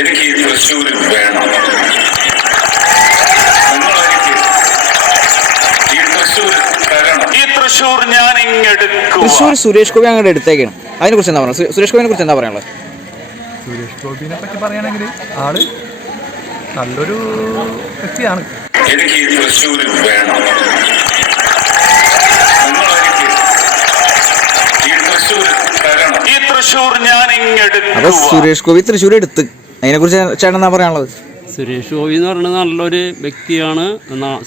എനിക്ക് ഈ തൃശ്ശൂർ വേണം. ഈ തൃശ്ശൂർ തരണം. ഈ തൃശ്ശൂർ ഞാൻ ഇങ്ങെടുക്കും. തൃശ്ശൂർ സുരേഷ് ഗോപി അങ്ങോട്ട് എടുത്തേക്കാണ്. അതിനെ കുറിച്ച് എന്താ പറയുക? സുരേഷ് ഗോപിനെ കുറിച്ച് എന്താ പറയാനുള്ളത്? സുരേഷ് ഗോപിനെ പറ്റി പറയുകയാണെങ്കിൽ ആള് നല്ലൊരു വ്യക്തിയാണ്. എനിക്ക് ഈ തൃശ്ശൂർ വേണം. അപ്പൊ സുരേഷ് ഗോപി തൃശ്ശൂർ എടുത്ത് അതിനെ കുറിച്ച് ചേട്ടൻ എന്താ പറയാനുള്ളത്? സുരേഷ് ഗോപി എന്ന് പറയുന്നത് നല്ലൊരു വ്യക്തിയാണ്,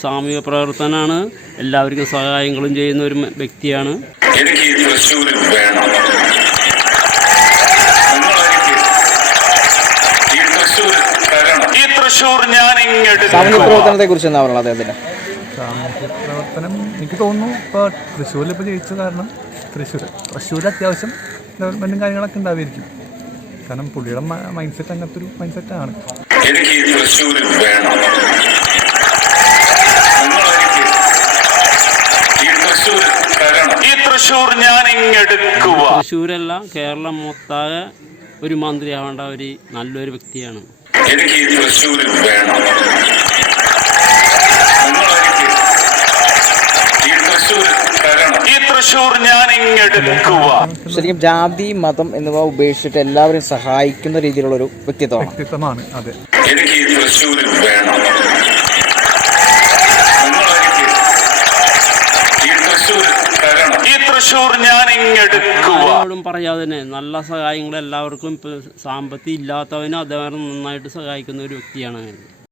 സാമൂഹിക പ്രവർത്തനാണ്, എല്ലാവർക്കും സഹായങ്ങളും ചെയ്യുന്ന ഒരു വ്യക്തിയാണ്. എനിക്ക് ഈ തൃശ്ശൂർ വേണം. സാമൂഹിക പ്രവർത്തനത്തെ കുറിച്ച് എന്താ പറയുള്ളത് അദ്ദേഹത്തിന്? സാമൂഹ്യ പ്രവർത്തനം എനിക്ക് തോന്നുന്നു ഇപ്പോൾ തൃശ്ശൂരിൽ ഇപ്പോൾ ജയിച്ച കാരണം തൃശ്ശൂർ അത്യാവശ്യം ഡെവലപ്മെൻറ്റും കാര്യങ്ങളൊക്കെ ഉണ്ടാവുമായിരിക്കും. കാരണം പുള്ളിയുടെ മൈൻഡ് സെറ്റ് അങ്ങനത്തെ ഒരു മൈൻഡ് സെറ്റാണ്. എനിക്ക് ഈ തൃശ്ശൂർ വേണം. തൃശ്ശൂരല്ല, കേരളം മൊത്താകെ ഒരു മന്ത്രിയാവേണ്ട ഒരു നല്ലൊരു വ്യക്തിയാണ്. എനിക്ക് ഈ തൃശ്ശൂർ വേണം. ശരിക്കും ജാതി മതം എന്നിവ ഉപേക്ഷിച്ചിട്ട് എല്ലാവരും സഹായിക്കുന്ന രീതിയിലുള്ള ഒരു വ്യക്തിത്വമാണ്. അതെ, എനിക്ക് ഈ തൃശ്ശൂർ വേണം. ആരോടും പറയാതെ തന്നെ നല്ല സഹായങ്ങൾ എല്ലാവർക്കും, സാമ്പത്തികം ഇല്ലാത്തവനും അദ്ദേഹം നന്നായിട്ട് സഹായിക്കുന്ന ഒരു വ്യക്തിയാണ്.